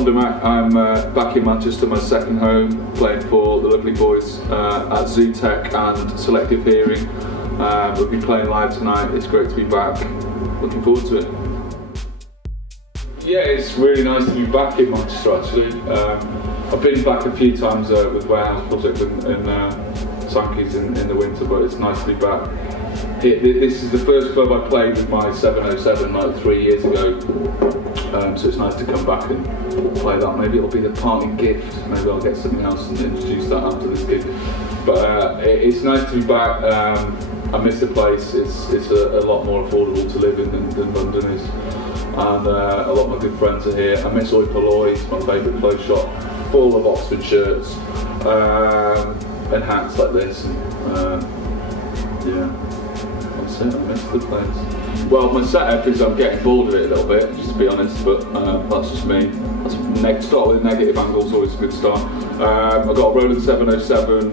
Tom Demac. I'm back in Manchester, my second home, playing for the lovely boys at Zutekh and Selective Hearing. We'll be playing live tonight. It's great to be back. Looking forward to it. Yeah, it's really nice to be back in Manchester actually. I've been back a few times with Warehouse Project and Sankeys in the winter, but it's nice to be back. This is the first club I played with my 707 like 3 years ago, so it's nice to come back and play that. Maybe it'll be the parting gift. Maybe I'll get something else and introduce that after this gig. But it's nice to be back. I miss the place. It's a lot more affordable to live in than London is, and a lot of my good friends are here. I miss Oi Polloi, it's my favourite clothes shop, full of Oxford shirts and hats like this. Yeah. I miss the place. Well, my setup is I'm getting bored of it a little bit, just to be honest, but that's just me. Start with negative angles, always a good start. I've got a Roland 707,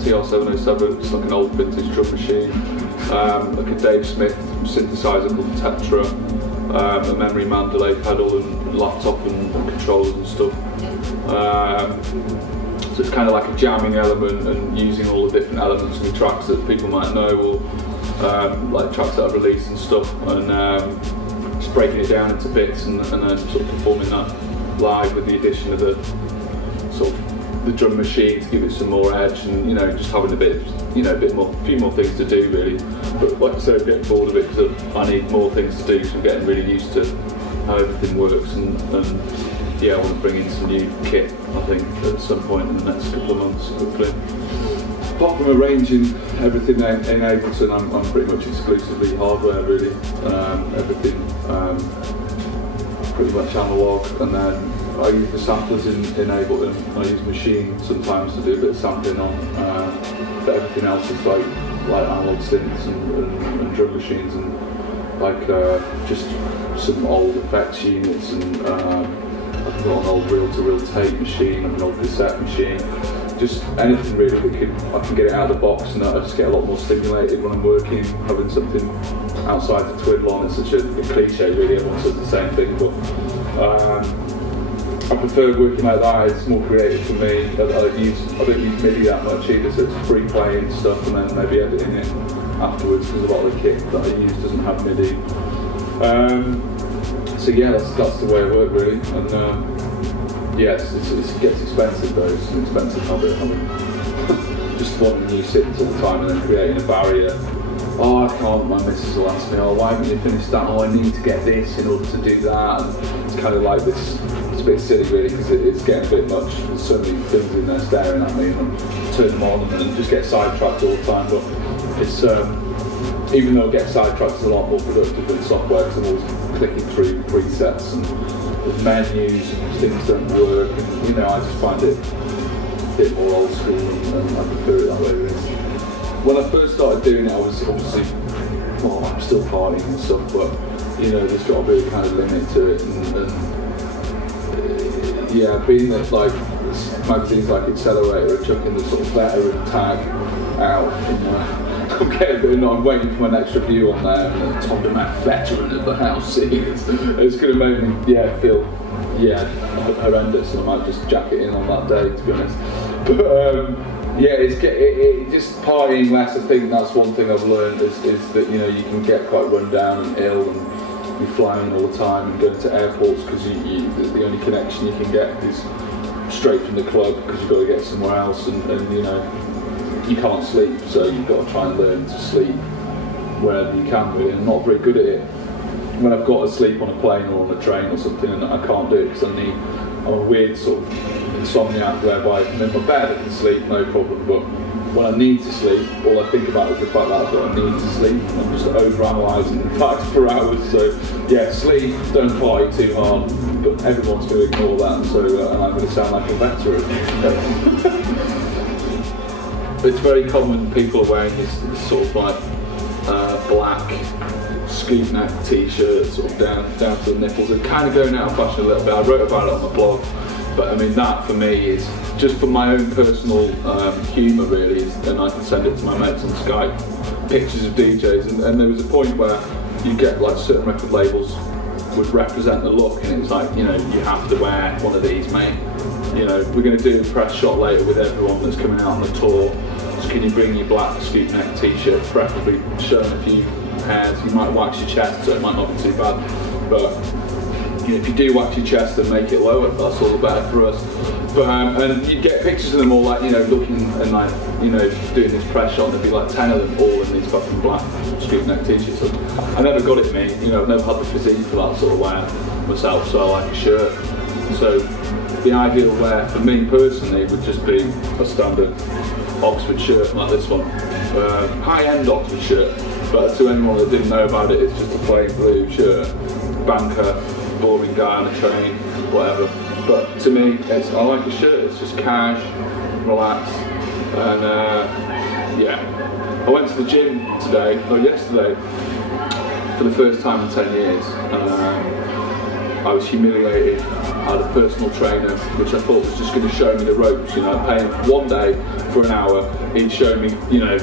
TR707, it's like an old vintage drum machine, like a Dave Smith synthesizer called Tetra, a memory man delay pedal and laptop and controllers and stuff. So it's kind of like a jamming element and using all the different elements of the tracks that people might know, or like tracks that I've released and stuff, and just breaking it down into bits and then sort of performing that live with the addition of the sort of the drum machine to give it some more edge, and just having a bit more, a few more things to do really. But like I said, I'm getting bored of it because I need more things to do, so I'm getting really used to how everything works, and yeah, I want to bring in some new kit, I think, at some point in the next couple of months, hopefully. Apart from arranging everything in Ableton, I'm pretty much exclusively hardware really. Everything pretty much analog, and then I use the samplers in Ableton. I use Machine sometimes to do a bit of sampling on, but everything else is like analog synths and drum machines, and like just some old effects units, and I've got an old reel-to-reel tape machine, an old cassette machine. Just anything really that I can get it out of the box, and I just get a lot more stimulated when I'm working, having something outside to twiddle on. It's such a cliche really, everyone says the same thing, but I prefer working like that. It's more creative for me. I don't use MIDI that much either, so it's free playing stuff and then maybe editing it afterwards, because a lot of the kit that I use doesn't have MIDI. So yeah, that's the way I work really. And yes, it gets expensive though. It's an expensive hobby. Just wanting new synths all the time and then creating a barrier. Oh, I can't. My missus will ask me, oh, why haven't you finished that? Oh, I need to get this in order to do that. And it's kind of like this. It's a bit silly really, because it's getting a bit much. There's so many things in there staring at me, and I turn them on and just get sidetracked all the time. But it's even though I get sidetracked, it's a lot more productive than software, because I'm always clicking through presets and there's menus and things don't work, and I just find it a bit more old school, and I prefer it that way really. When I first started doing it, I was obviously, well, I'm still partying and stuff, but there's got to be a kind of limit to it, and yeah, being that like magazines like Accelerator are chucking the sort of veteran tag out, I'm getting a bit annoyed. I'm waiting for my next review on there, and Tom Demac, veteran of the house scene. It's going to make me feel horrendous, and I might just jack it in on that day, to be honest. But yeah, it just partying less. I think that's one thing I've learned is that you can get quite run down and ill, and you're flying all the time and going to airports because the only connection you can get is straight from the club, because you've got to get somewhere else, and you can't sleep, so you've got to try and learn to sleep wherever you can really. I'm not very good at it when I've got to sleep on a plane or on a train or something, and I can't do it because I'm a weird sort of insomniac whereby I'm in my bed, I can sleep, no problem, but when I need to sleep, all I think about is the fact that I need to sleep. I'm just over-analysing the facts for hours, so yeah, sleep, don't party too hard, but everyone's going to ignore that, so and I'm going to sound like a veteran. It's very common people are wearing this sort of like black scoop neck t-shirt, sort of down to the nipples. It's kind of going out of fashion a little bit. I wrote about it on my blog, but I mean that for me is just for my own personal humour really, and I can send it to my mates on Skype, pictures of DJs, and there was a point where you get like certain record labels would represent the look, and it was like, you know, you have to wear one of these, mate. You know, we're going to do a press shot later with everyone that's coming out on the tour. So can you bring your black scoop neck t-shirt, preferably showing a few hairs. You might wax your chest, so it might not be too bad. But you know, if you do wax your chest, then make it lower. That's all the better for us. But and you'd get pictures of them all, like, you know, looking and like, you know, doing this press shot, and there'd be like 10 of them all in these fucking black scoop neck t-shirts. I never got it, me. You know, I've never had the physique for that sort of wear myself, so I like a shirt. So the ideal wear for me personally would just be a standard Oxford shirt like this one. High-end Oxford shirt, but to anyone that didn't know about it, it's just a plain blue shirt. Banker, boring guy on a train, whatever. But to me, I like a shirt. It's just cash, relaxed, and yeah. I went to the gym yesterday, for the first time in 10 years. I was humiliated. I had a personal trainer, which I thought was just going to show me the ropes. You know, paying one day for an hour, he'd show me, you know,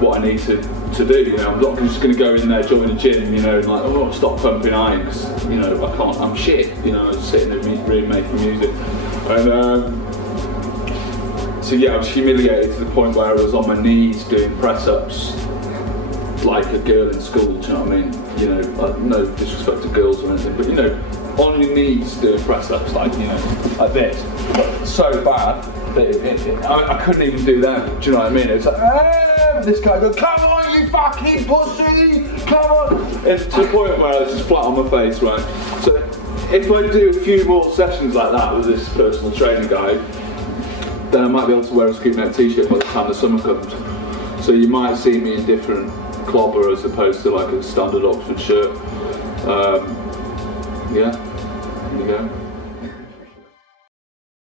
what I need to do. You know, I'm not just going to go in there, join a gym, you know, and like, oh, stop pumping iron, because, you know, I can't. I'm shit. You know, I was sitting in the room making music, and so yeah, I was humiliated to the point where I was on my knees doing press-ups like a girl in school. Do you know what I mean? You know, no disrespect to girls or anything, but you know, on your knees doing press-ups, like, you know, like this, but so bad that I couldn't even do them. Do you know what I mean? It's like, this guy goes, come on, you fucking pussy, come on. It's to the point where I was just flat on my face, right? So if I do a few more sessions like that with this personal trainer guy, then I might be able to wear a scoop neck t-shirt by the time the summer comes. So you might see me in different clobber as opposed to like a standard Oxford shirt. Yeah, there you go.